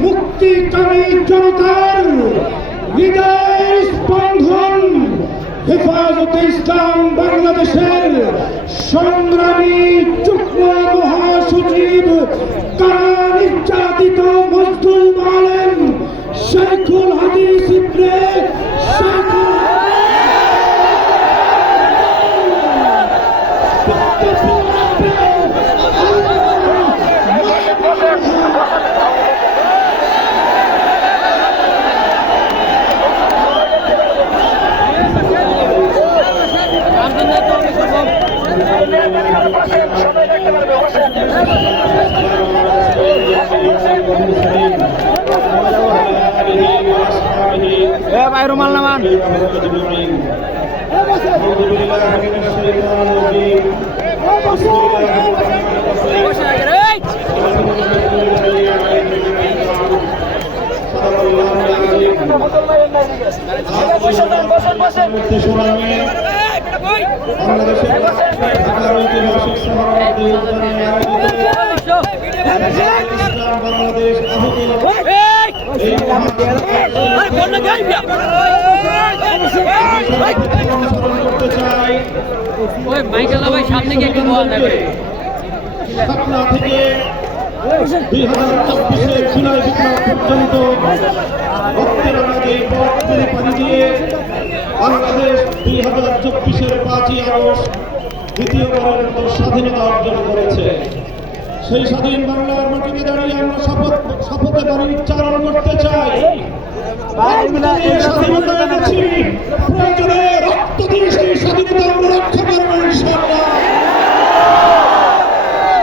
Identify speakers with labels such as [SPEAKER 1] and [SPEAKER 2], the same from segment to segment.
[SPEAKER 1] মুক্তিকামী জনতার হৃদয়ের স্পন্দন হেফাজতে ইসলাম বাংলাদেশের সংগ্রামী যুগ্ম মহাসচিব কারা
[SPEAKER 2] ভাই রুমাল নামান।
[SPEAKER 1] বাংলাদেশের ঢাকা ঐতিহাসিক
[SPEAKER 3] ওই মাইকেল ভাই সামনে গিয়ে একটু বল দেবে
[SPEAKER 1] হাজার চব্বিশের জুলাই বিপ্লব বাংলাদেশ দুই হাজার চব্বিশের পাঁচই আগস্ট দ্বিতীয়বারের মতো স্বাধীনতা অর্জন করেছে। সেই স্বাধীন বাংলার মাটিতে দাঁড়িয়ে আমরা শপথ শপথে বাণী উচ্চারণ করতে চাই। স্বাধীনতা এনেছি। প্রয়োজনে রক্ত দিয়ে সেই স্বাধীনতা আমরা রক্ষা করব ইনশাআল্লাহ।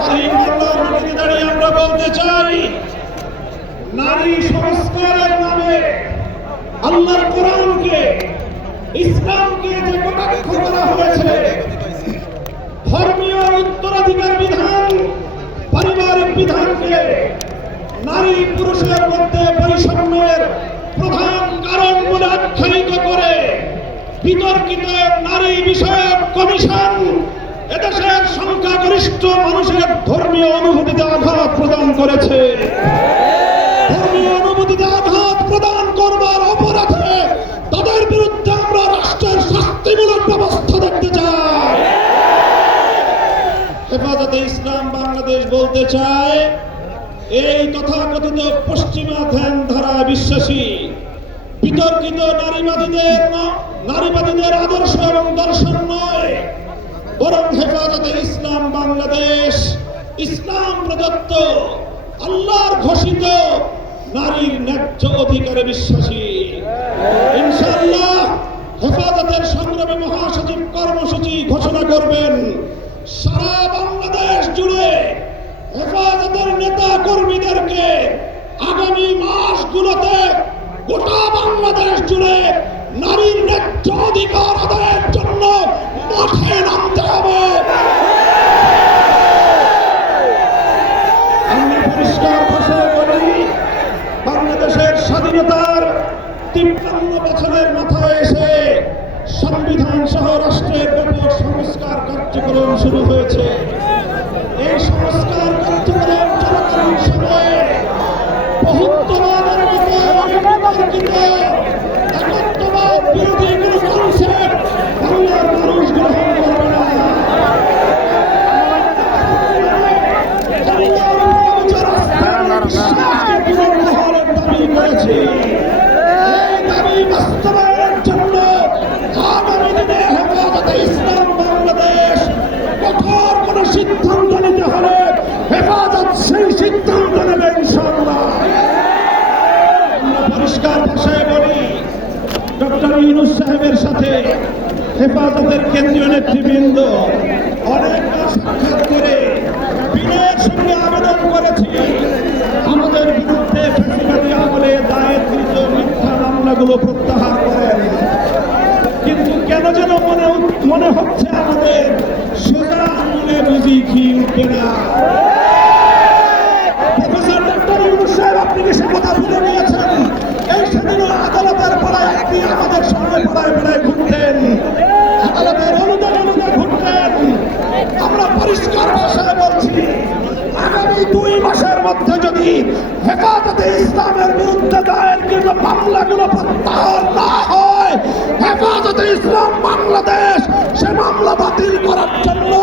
[SPEAKER 1] স্বাধীন বাংলার মাটিতে দাঁড়িয়ে আমরা বলতে চাই নারী সংস্কারের নামে আল্লাহর কোরআনকে ইসলামকে যে কটাক্ষ করা হয়েছে ধর্মীয় উত্তরাধিকার বিধান, পারিবারিক বিধানকে নারী পুরুষের মধ্যে বৈষম্যের প্রধান কারণ বলে আখ্যায়িত করে বিতর্কিত নারী বিষয়ক কমিশন, এদেশের সংখ্যাগরিষ্ঠ মানুষের ধর্মীয় অনুভূতিতে আঘাত প্রদান করেছে। ধর্মীয় অনুভূতিতে বলতে চায়, এই তথাকথিত পশ্চিমা ধ্যান ধারা বিশ্বাসী, বিতর্কিত নারীবাদীদের নারীবাদীদের আদর্শ এবং দর্শন নয়, বরং হেফাজতে ইসলাম বাংলাদেশ, ইসলাম প্রদত্ত, আল্লাহর ঘোষিত নারীর ন্যায্য অধিকারে বিশ্বাসী। ইনশাআল্লাহ হেফাজতের সংগ্রামী মহাসচিব কর্মসূচি ঘোষণা করবেন, সারা বাংলাদেশ জুড়ে বাংলাদেশ নারীর ন্যায্য অধিকার আদায়ের জন্য মাঠে নামতে হবে। আমরা পরিষ্কার ভাষায় বলি, বাংলাদেশের স্বাধীনতার তিপ্পান্ন বছরের মাথায় এসে সংবিধান সহ রাষ্ট্রের ব্যাপক সংস্কার কার্যক্রম শুরু হয়েছে। এই সংস্কার কার্যক্রম চলাকালীন সময়ে বহুত্ববাদের মতো বিতর্কিত একত্ববাদ বিরোধী কোনো কনসেপ্ট বাংলার মানুষ গ্রহণ করবে না বিশ্বাসকে পুনর্বহালের দাবি করেছি এই দাবি বাস্তবায়নের জন্য আগামী দিনে হেফাজতে ইসলাম বাংলাদেশ কঠোর কোন সিদ্ধান্ত নিতে হলে হেফাজত সেই সিদ্ধান্ত নেবে ইনশাআল্লাহ আমরা পরিষ্কার ভাষায় বলি ডক্টর ইউনুস সাহেবের সাথে হেফাজতের কেন্দ্রীয় নেতৃবৃন্দ অনেকবার সাক্ষাৎ করে বিনয়ের সঙ্গে আবেদন করেছি। আমাদের বিরুদ্ধে ফ্যাসিবাদী আমলে দায়েরকৃত মিথ্যা মামলাগুলো প্রত্যাহার করেন। কিন্তু কেন যেন মনে মনে হচ্ছে আমাদের সোজা আঙুলে বুঝি কি উঠবে না। আপনি কি সে কথা ভুলে গিয়েছেন এই সেদিন আদালতের পড়ায় আপনি আমাদের সঙ্গে পড়ায় পড়ায় ঘুরতেন। আগামী দুই মাসের মধ্যে যদি হেফাজতে ইসলামের বিরুদ্ধে দায়েরকৃত মামলাগুলো প্রত্যাহার না হয়, হেফাজতে ইসলাম বাংলাদেশ সে মামলা বাতিল করার জন্য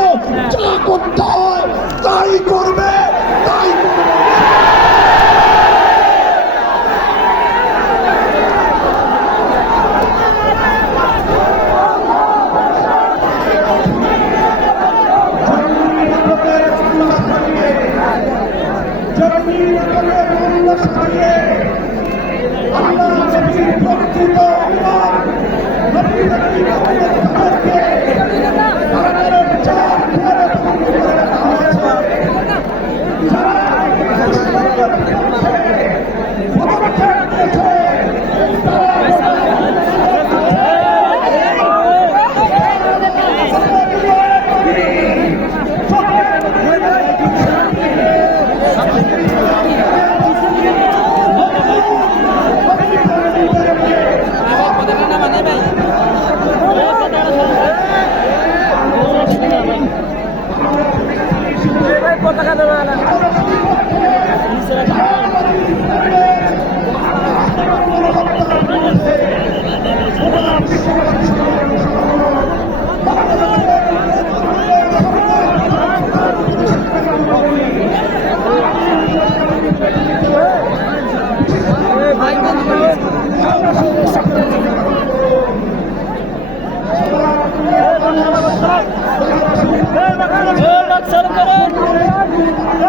[SPEAKER 1] যা করতে হয় তাই করবে আমরা করেছে Thank you.